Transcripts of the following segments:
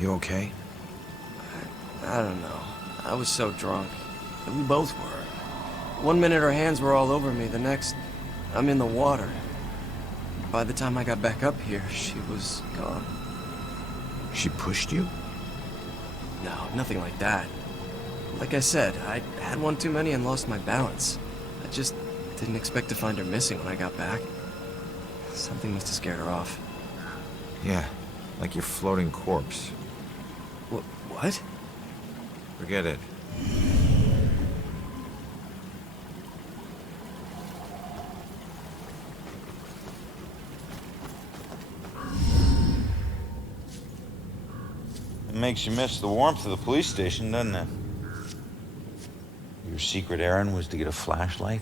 You okay? I don't know. I was so drunk. We both were. One minute her hands were all over me, the next, I'm in the water. By the time I got back up here, she was gone. She pushed you? No, nothing like that. Like I said, I had one too many and lost my balance. I just didn't expect to find her missing when I got back. Something must have scared her off. Yeah, like your floating corpse. What? Forget it. It makes you miss the warmth of the police station, doesn't it? Your secret errand was to get a flashlight?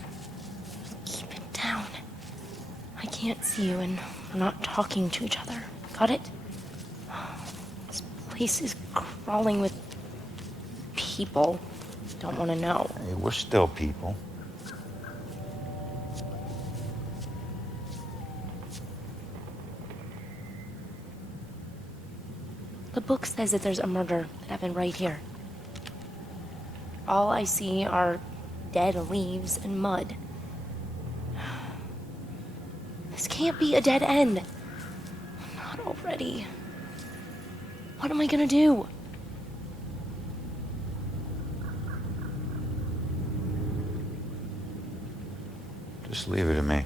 Keep it down. I can't see you and we're not talking to each other. Got it? This place is crawling with people. Don't want to know. Hey, we're still people. The book says that there's a murder that happened right here. All I see are dead leaves and mud. This can't be a dead end. Not already. What am I gonna do? Just leave it to me.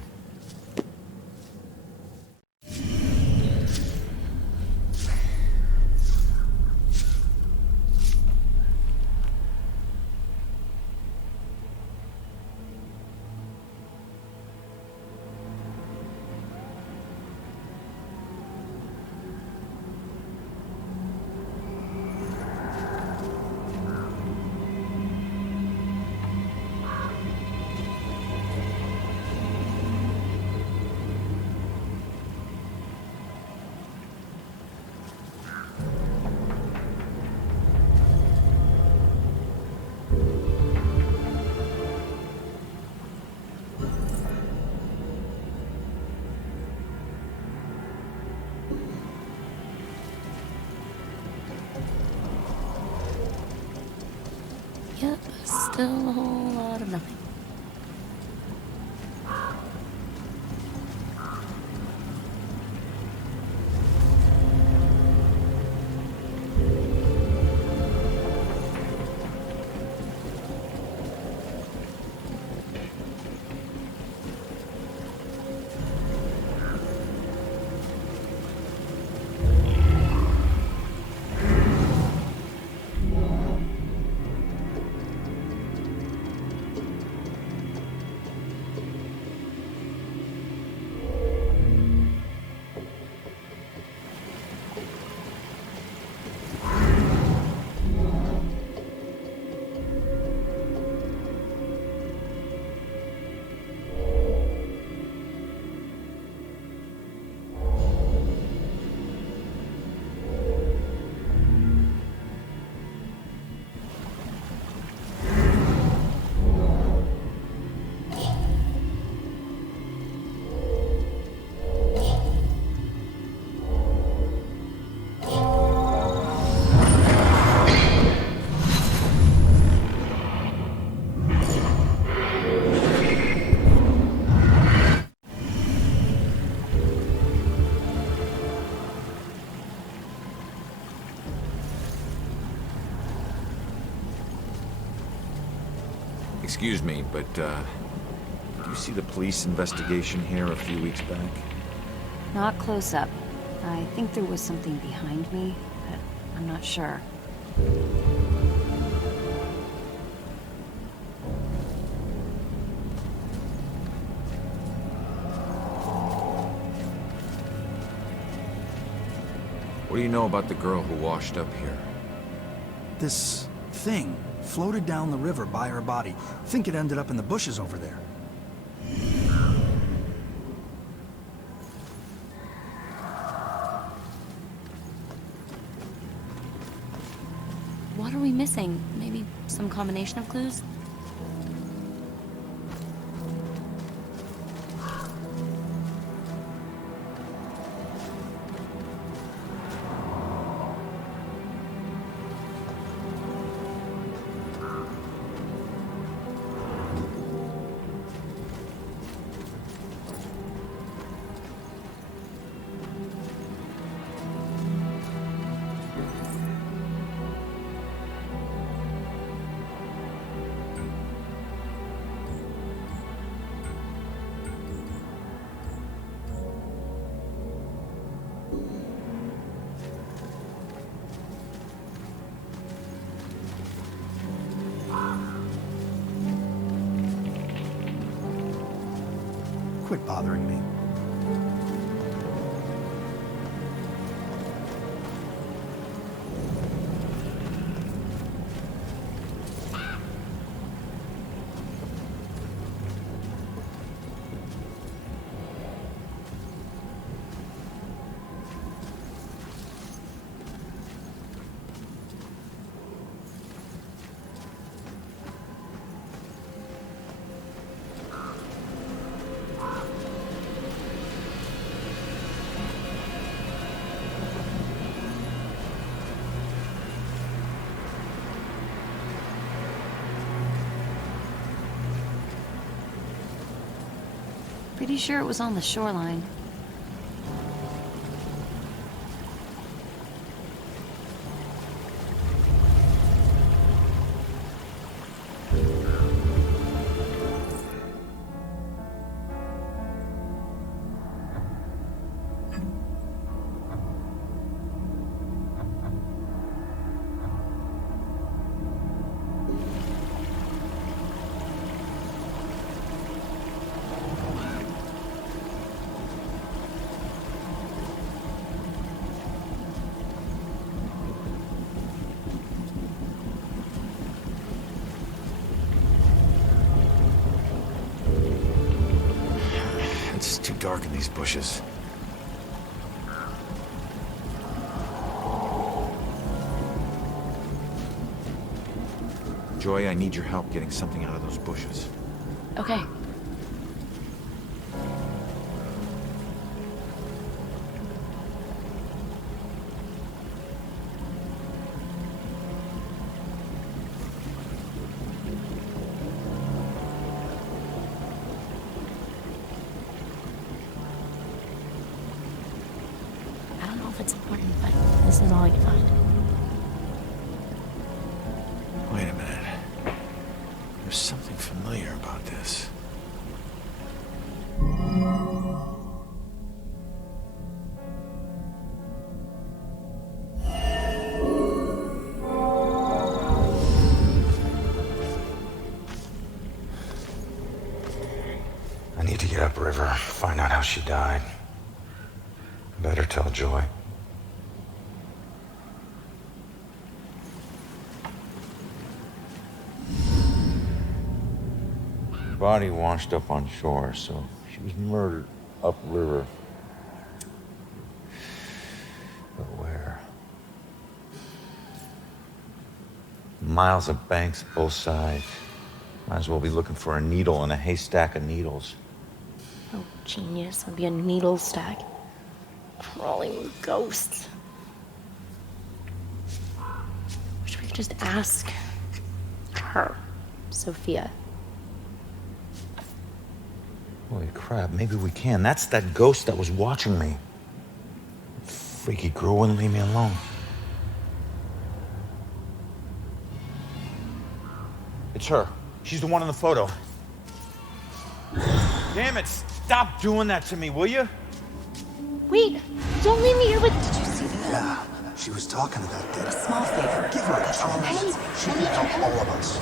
Yep, still a whole lot of nothing. Excuse me, but, did you see the police investigation here a few weeks back? Not close up. I think there was something behind me, but I'm not sure. What do you know about the girl who washed up here? This thing floated down the river by her body. Think it ended up in the bushes over there. What are we missing? Maybe some combination of clues? quit bothering me. Pretty sure it was on the shoreline. It's too dark in these bushes. Joy, I need your help getting something out of those bushes. Okay. I don't know if it's important, but this is all I can find. Wait a minute. There's something familiar about this. I need to get upriver, find out how she died. Better tell Joy. Body washed up on shore, so she was murdered upriver. But where? Miles of banks both sides. Might as well be looking for a needle in a haystack of needles. Oh, genius. I'll be a needle stack. Crawling with ghosts. Wish we could just ask her, Sophia. Holy crap, maybe we can. That's that ghost that was watching me. Freaky girl wouldn't leave me alone. It's her. She's the one in the photo. Damn it, stop doing that to me, will you? Wait, don't leave me here with... Did you see that? Yeah, she was talking to that dead. Small favor. Give her a chance. She can help all of us.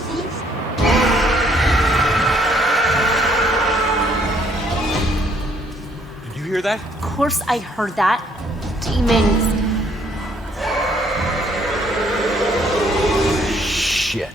Did you hear that? Of course I heard that. Demons. Shit.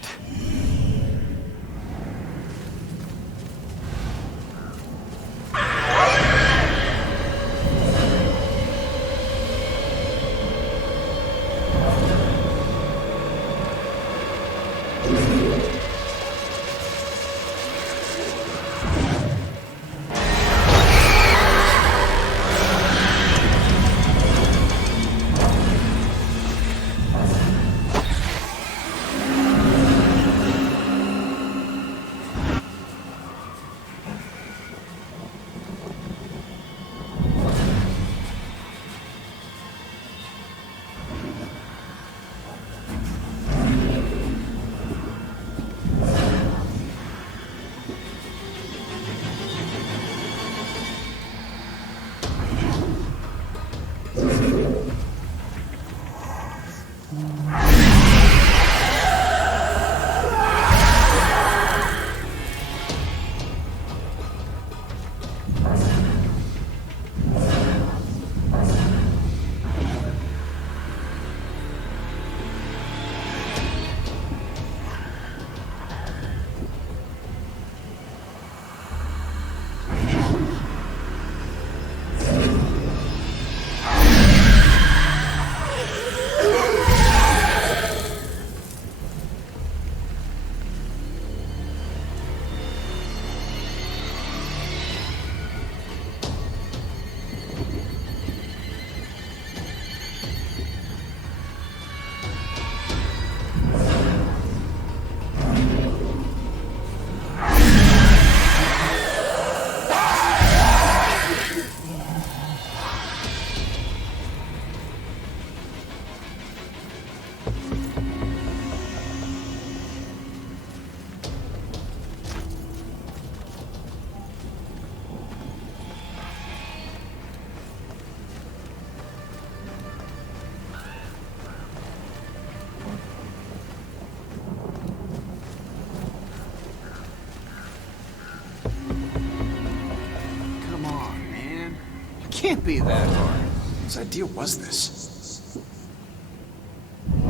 can't be that hard. Whose idea was this?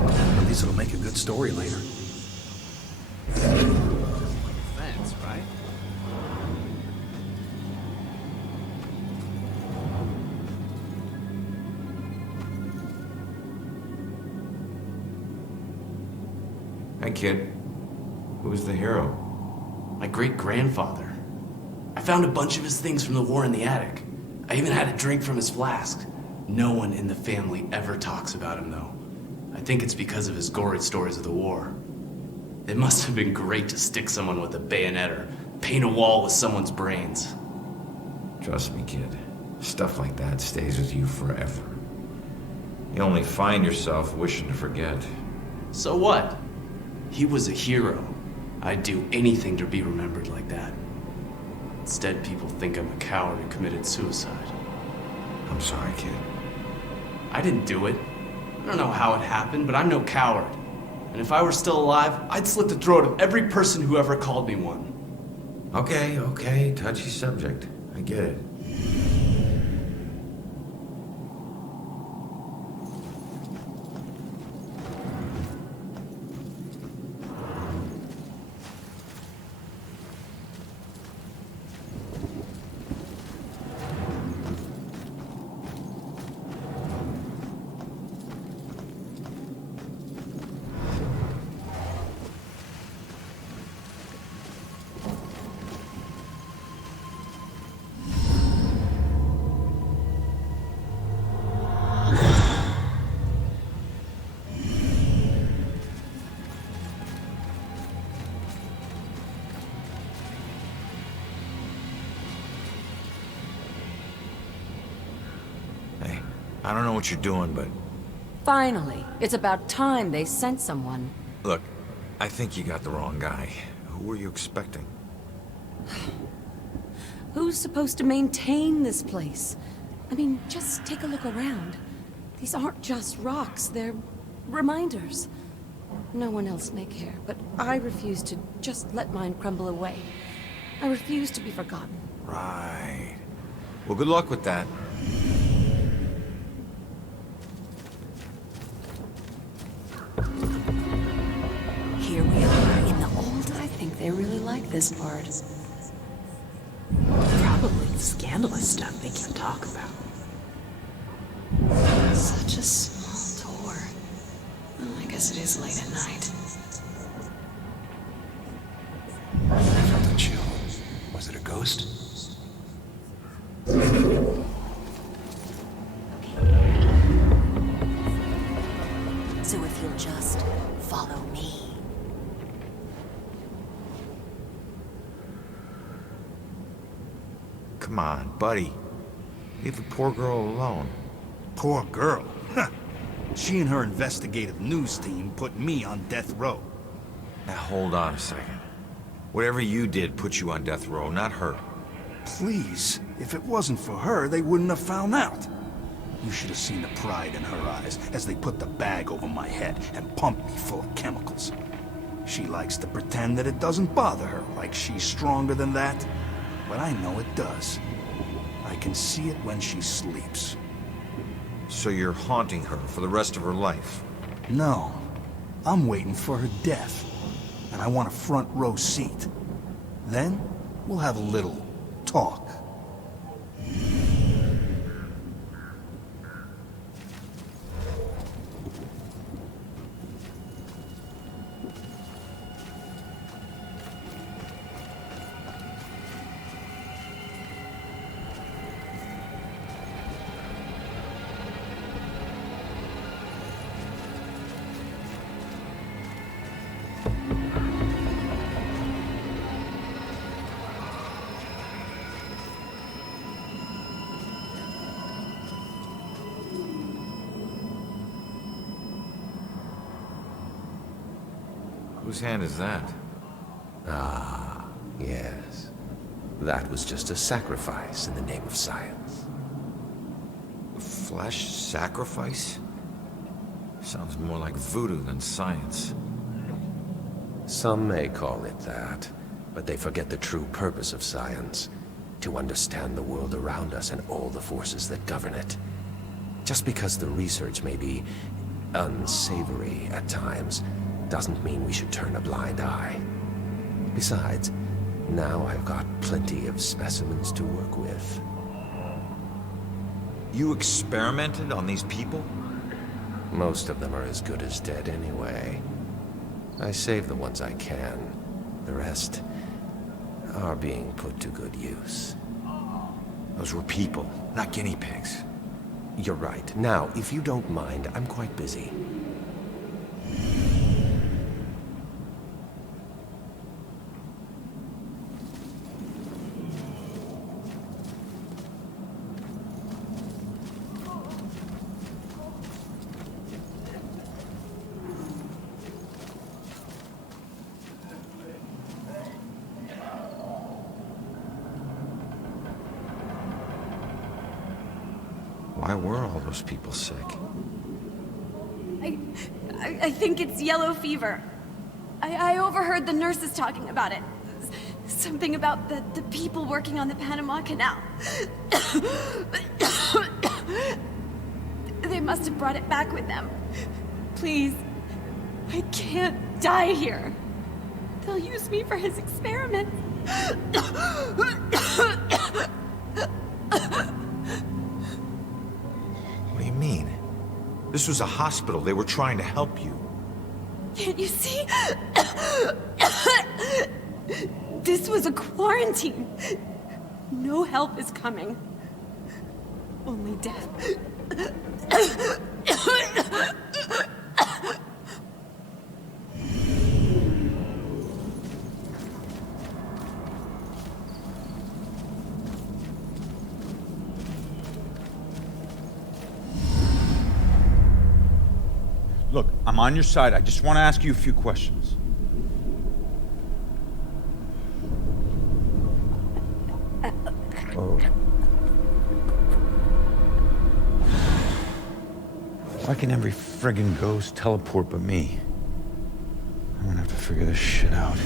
At least it'll make a good story later. Fence, right? Hey, kid. Who's the hero? My great-grandfather. I found a bunch of his things from the war in the attic. I even had a drink from his flask. No one in the family ever talks about him, though. I think it's because of his gory stories of the war. It must have been great to stick someone with a bayonet or paint a wall with someone's brains. Trust me, kid. Stuff like that stays with you forever. You only find yourself wishing to forget. So what? He was a hero. I'd do anything to be remembered like that. Instead, people think I'm a coward who committed suicide. I'm sorry, kid. I didn't do it. I don't know how it happened, but I'm no coward. And if I were still alive, I'd slit the throat of every person who ever called me one. Okay, touchy subject. I get it. Hey, I don't know what you're doing, but Finally, it's about time they sent someone. look, I think you got the wrong guy. Who were you expecting? Who's supposed to maintain this place? I mean, just take a look around. These aren't just rocks, they're reminders. No one else may care, but I refuse to just let mine crumble away. I refuse to be forgotten. Right. Well, good luck with that. Here we are in the old... I think they really like this part. Probably the scandalous stuff they can talk about. Such a small door. Well, I guess it is late at night. I felt a chill. Was it a ghost? So if you'll just follow me. Come on, buddy. Leave the poor girl alone. Poor girl. Huh. She and her investigative news team put me on death row. Now, hold on a second. Whatever you did put you on death row, not her. Please, if it wasn't for her, they wouldn't have found out. You should have seen the pride in her eyes as they put the bag over my head and pumped me full of chemicals. She likes to pretend that it doesn't bother her, like she's stronger than that. But I know it does. I can see it when she sleeps. So you're haunting her for the rest of her life? No, I'm waiting for her death. And I want a front row seat. Then, we'll have a little talk. Whose hand is that? Ah, yes. That was just a sacrifice in the name of science. Flesh sacrifice? Sounds more like voodoo than science. Some may call it that, but they forget the true purpose of science. to understand the world around us and all the forces that govern it. Just because the research may be unsavory at times, doesn't mean we should turn a blind eye. Besides, now I've got plenty of specimens to work with. You experimented on these people? Most of them are as good as dead anyway. I save the ones I can. The rest are being put to good use. Those were people, not guinea pigs. You're right. Now, if you don't mind, I'm quite busy. Why were all those people sick? I think it's yellow fever. I overheard the nurses talking about it. Something about the people working on the Panama Canal. They must have brought it back with them. Please, I can't die here. They'll use me for his experiments. What do you mean? This was a hospital. They were trying to help you. Can't you see? This was a quarantine. No help is coming. Only death. Look, I'm on your side. I just want to ask you a few questions. Oh. Why can every friggin' ghost teleport but me? I'm gonna have to figure this shit out.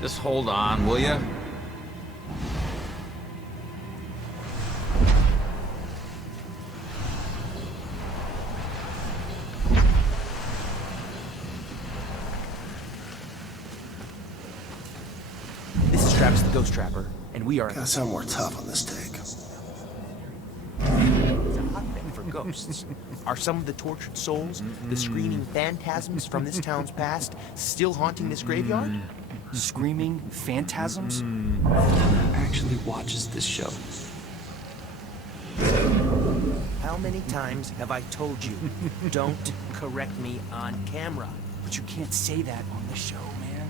Just hold on, will ya? This is Travis the Ghost Trapper, and we are... Gotta sound more tough on this take. It's a hotbed for ghosts. Are some of the tortured souls, the screaming phantasms from this town's past, still haunting this graveyard? Screaming phantasms? Actually watches this show. How many times have I told you, don't correct me on camera? But you can't say that on the show, man.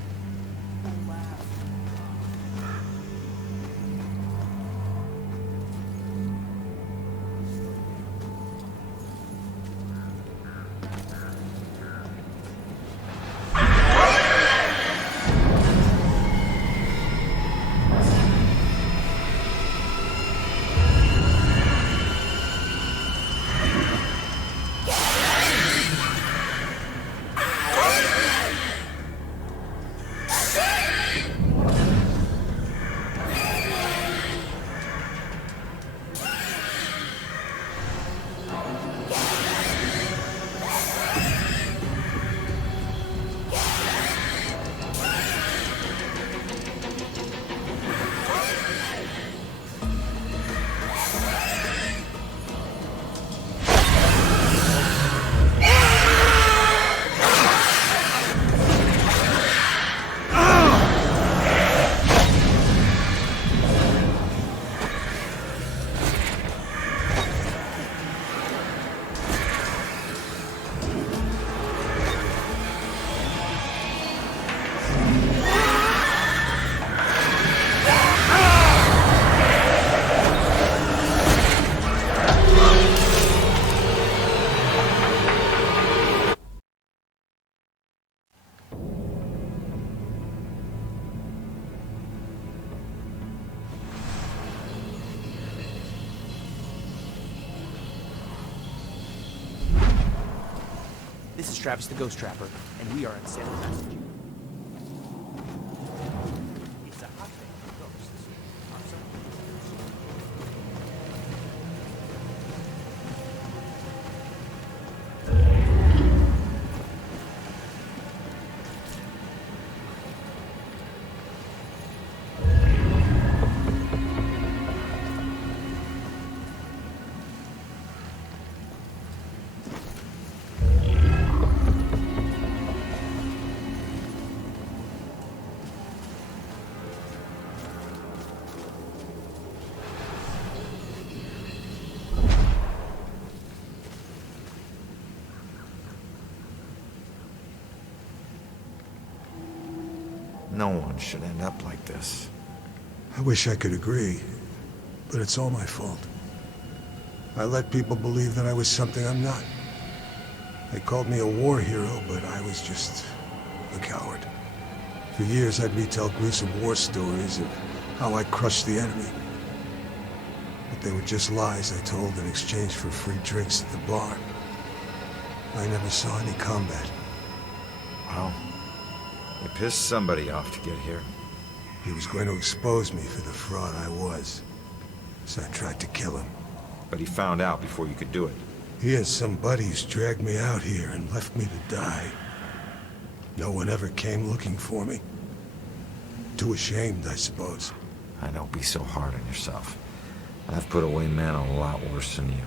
Travis the Ghost Trapper, and we are in Salem, Massachusetts. It's a hotbed for ghosts. Our son- No one should end up like this. I wish I could agree, but it's all my fault. I let people believe that I was something I'm not. They called me a war hero, but I was just a coward. For years I'd retell gruesome war stories of how I crushed the enemy. But they were just lies I told in exchange for free drinks at the bar. I never saw any combat. Well, you pissed somebody off to get here. He was going to expose me for the fraud I was. So I tried to kill him. But he found out before you could do it. He and some buddies dragged me out here and left me to die. No one ever came looking for me. Too ashamed, I suppose. I don't be so hard on yourself. I've put away men a lot worse than you.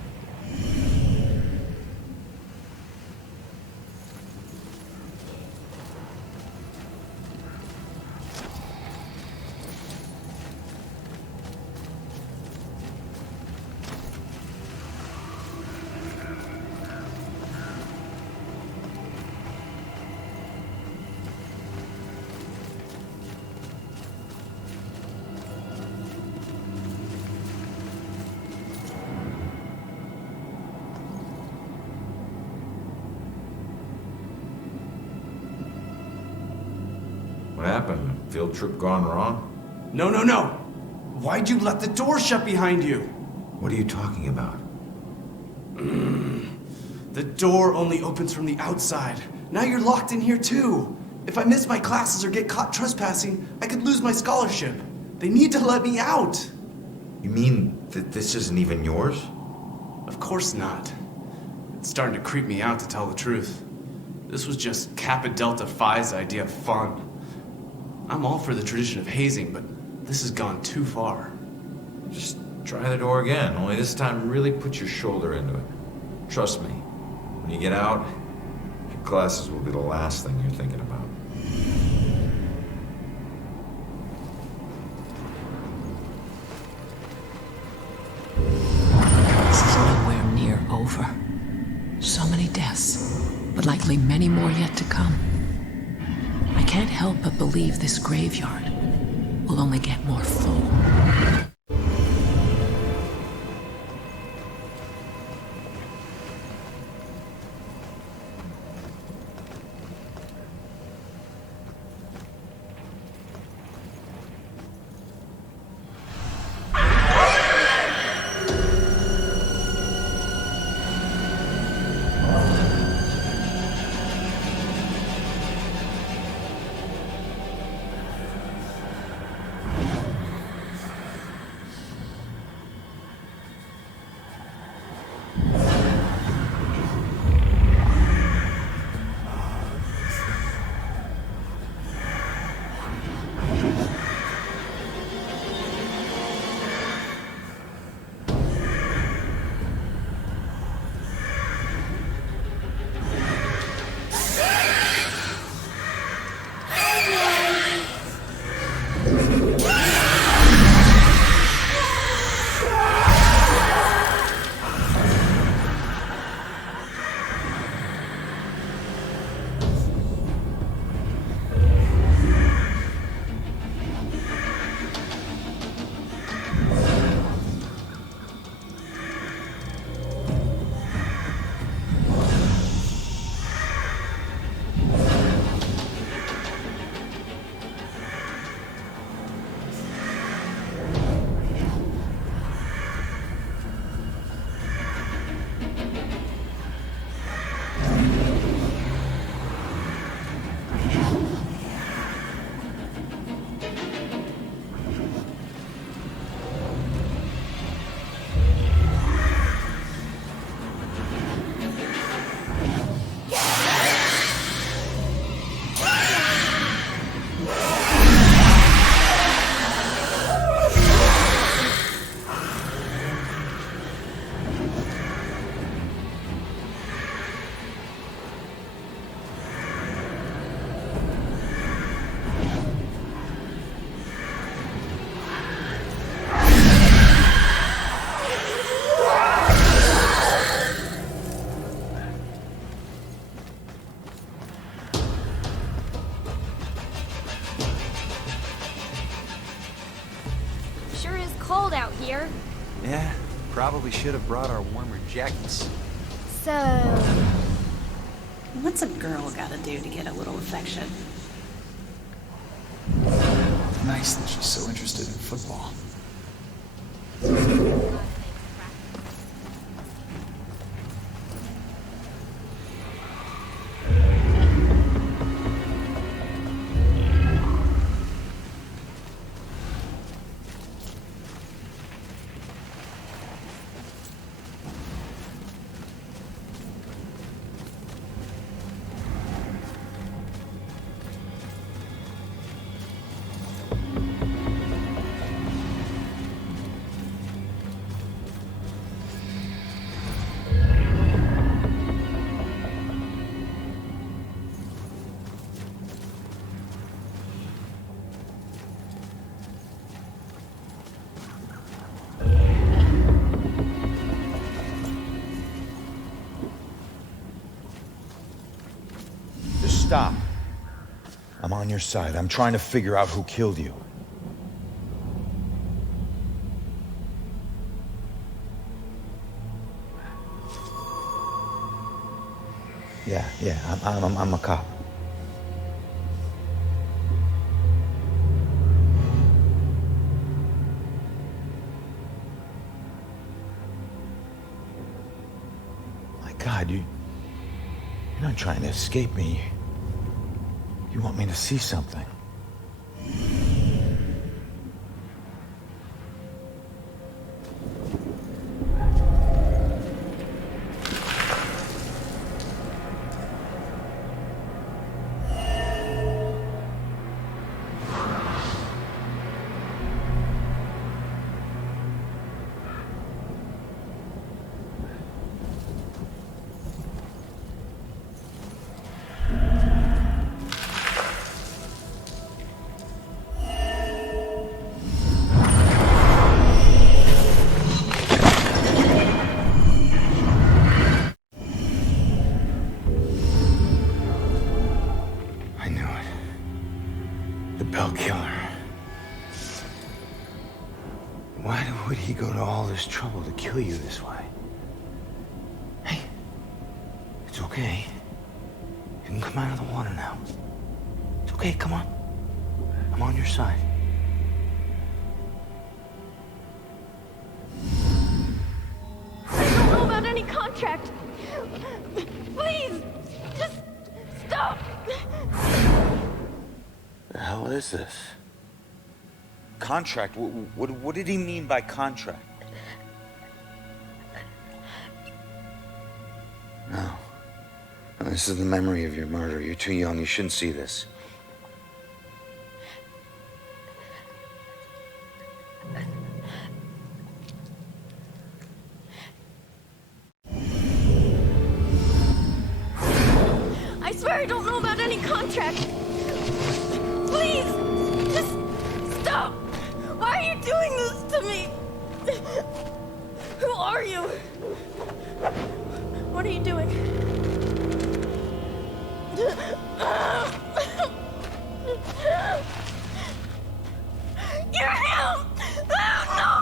What happened? Field trip gone wrong? No, no, no! Why'd you let the door shut behind you? What are you talking about? The door only opens from the outside. Now you're locked in here too. If I miss my classes or get caught trespassing, I could lose my scholarship. They need to let me out. You mean that this isn't even yours? Of course not. It's starting to creep me out, to tell the truth. This was just Kappa Delta Phi's idea of fun. I'm all for the tradition of hazing, but this has gone too far. Just try the door again, only this time really put your shoulder into it. Trust me, when you get out, your classes will be the last thing you're thinking about. This is nowhere near over. So many deaths, but likely many more yet to come. I can't help but believe this graveyard will only get more full. Sure is cold out here. Yeah, probably should have brought our warmer jackets. So... What's a girl gotta do to get a little affection? Nice that she's so interested in football. Stop. I'm on your side. I'm trying to figure out who killed you. Yeah, I'm a cop. My God, you're not trying to escape me. You want me to see something. Would he go to all this trouble to kill you this way? Hey, it's okay. You can come out of the water now. It's okay, come on. I'm on your side. I don't know about any contract. Please, just stop. The hell is this? Contract? What did he mean by contract? No. No, this is the memory of your murder. You're too young. You shouldn't see this. I swear I don't know about any contract. Please, just stop. Why are you doing this to me? Who are you? What are you doing? You're him! Oh, no!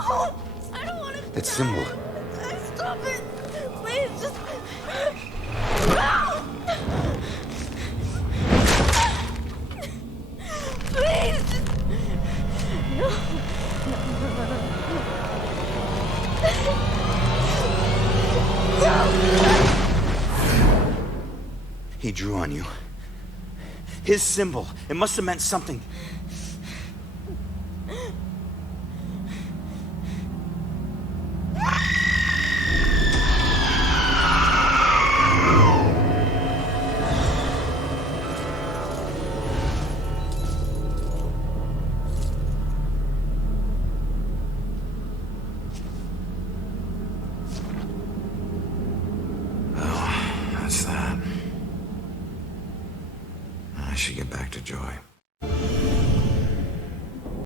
I don't want to. That symbol. Stop it! Please, just. Please, just. No. He drew on you. His symbol. It must have meant something. I should get back to Joy.